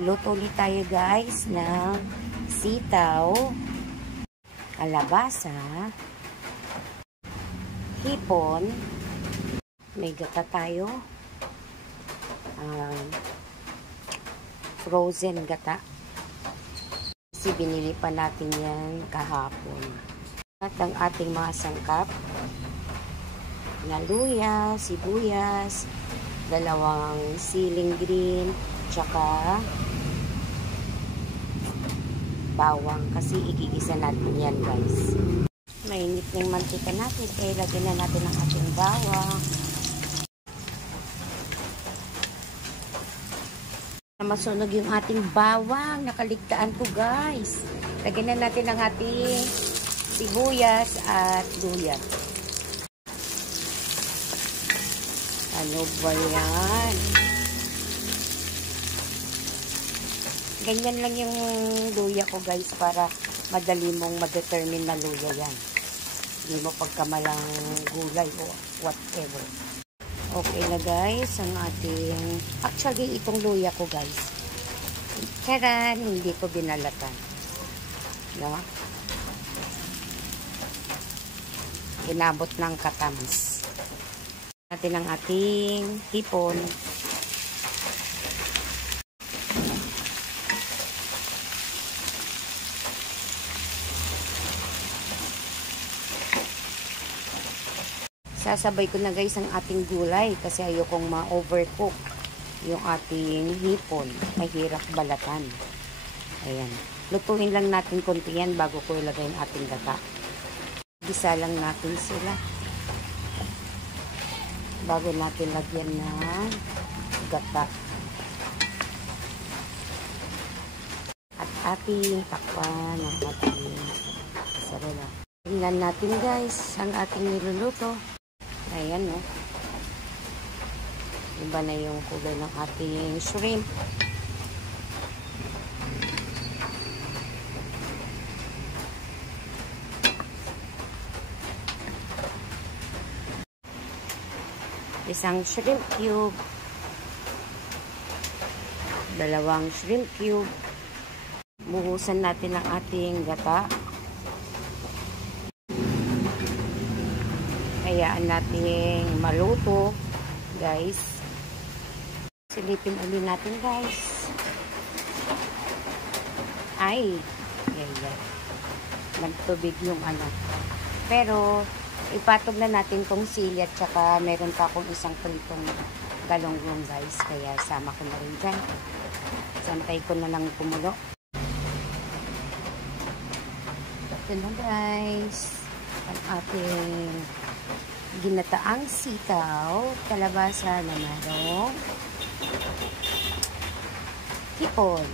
Luto ulit tayo guys ng sitaw, kalabasa, hipon, may gata tayo, frozen gata. Kasi binili pa natin yan kahapon. At ang ating mga sangkap na luya, sibuyas, dalawang siling green, tsaka bawang kasi igigisa natin yan guys. Mainit na yung mantika natin kaya lagyan na natin ang ating bawang. Masunog yung ating bawang, nakaligtaan ko guys. Lagyan na natin ang ating sibuyas at luya. Ano ba yan? Ganyan lang yung luya ko guys para madali mong ma-determine na luya yan. Hindi mo pagkamalang gulay o whatever. Okay na guys ang ating, actually itong luya ko guys. Charan, hindi ko binalatan. No? Inabot ng katamis. Natin ang ating hipon. Sasabay ko na guys ang ating gulay kasi ayokong ma-overcook yung ating hipon. Mahirap balatan. Ayan. Lutuin lang natin konti yan bago ko ilagay ang ating gata. Gisa lang natin sila. Bago natin lagyan ng gata. At ating takpan ng ating sarila. Tingnan natin guys ang ating niluluto. Ayan o. Iba na yung kulay ng ating shrimp. Isang shrimp cube. Dalawang shrimp cube. Buhusan natin ang ating gata. Hayaan natin maluto guys. Silipin ulit natin guys. Ay nagtubig yung ano. Pero ipatog na natin tong sili at saka meron pa akong isang pritong galonggong guys. Kaya sama ko na rin dyan. Santay ko na lang kumulo. Ito na guys ang ating ginataang sitaw, kalabasa na merong hipon.